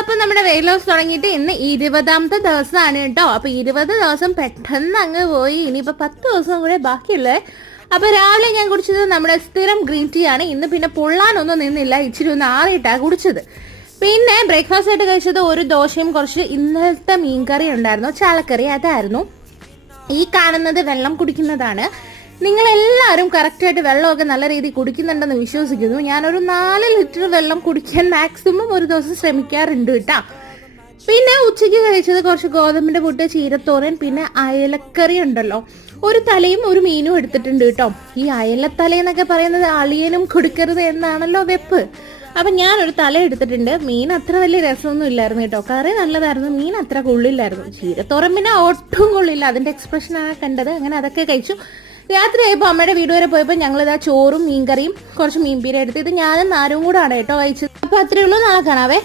അപ്പൊ നമ്മുടെ weight loss തുടങ്ങിയിട്ട് ഇന്ന് 20ാമത്തെ ദിവസമാണ് കേട്ടോ. അപ്പൊ 20 ദിവസം പെട്ടെന്ന് അങ്ങ് പോയി. ഇനിയിപ്പോ 10 ദിവസം കൂടെ ബാക്കിയുള്ളത്. അപ്പൊ രാവിലെ ഞാൻ കുടിച്ചത് നമ്മുടെ സ്ഥിരം ഗ്രീൻ ടീ ആണ്. ഇന്ന് പിന്നെ പൊള്ളാനൊന്നും നിന്നില്ല, ഇച്ചിരി ഒന്ന് ആറിയിട്ടാ കുടിച്ചത്. പിന്നെ ബ്രേക്ക്ഫാസ്റ്റ് ആയിട്ട് കഴിച്ചത് ഒരു ദോശയും കുറച്ച് ഇന്നലത്തെ മീൻകറി ഉണ്ടായിരുന്നു, ചാളക്കറി, അതായിരുന്നു. ഈ കാണുന്നത് വെള്ളം കുടിക്കുന്നതാണ്. നിങ്ങളെല്ലാവരും കറക്റ്റായിട്ട് വെള്ളമൊക്കെ നല്ല രീതിയിൽ കുടിക്കുന്നുണ്ടെന്ന് വിശ്വസിക്കുന്നു. ഞാനൊരു 4 ലിറ്റർ വെള്ളം കുടിക്കാൻ മാക്സിമം ഒരു ദിവസം ശ്രമിക്കാറുണ്ട് കേട്ടോ. പിന്നെ ഉച്ചയ്ക്ക് കഴിച്ചത് കുറച്ച് ഗോതമ്പിന്റെ പുട്ട്, ചീരത്തോരൻ, പിന്നെ അയലക്കറി ഉണ്ടല്ലോ, ഒരു തലയും ഒരു മീനും എടുത്തിട്ടുണ്ട് കേട്ടോ. ഈ അയലത്തലയെന്നൊക്കെ പറയുന്നത് അളിയനും കൊടുക്കരുത് എന്നാണല്ലോ വെപ്പ്. അപ്പം ഞാനൊരു തല എടുത്തിട്ടുണ്ട്. മീൻ അത്ര വലിയ രസമൊന്നും ഇല്ലായിരുന്നു കേട്ടോ. കറി നല്ലതായിരുന്നു, മീൻ അത്ര കൊള്ളില്ലായിരുന്നു. ചീരത്തോരൻ പിന്നെ ഒട്ടും കൊള്ളില്ല. അതിന്റെ എക്സ്പ്രഷനാണ് കണ്ടത്. അങ്ങനെ അതൊക്കെ കഴിച്ചു. രാത്രി ആയപ്പോൾ അമ്മയുടെ വീട് വരെ പോയപ്പോൾ ഞങ്ങളിതാ ചോറും മീൻകറിയും കുറച്ച് മീൻപീര എടുത്ത്, ഇത് ഞാനും നാരും കൂടെ ആണ് കേട്ടോ കഴിച്ചത്. അപ്പൊ അത്രയേ ഉള്ളൂ. നാളെ കാണാവേ.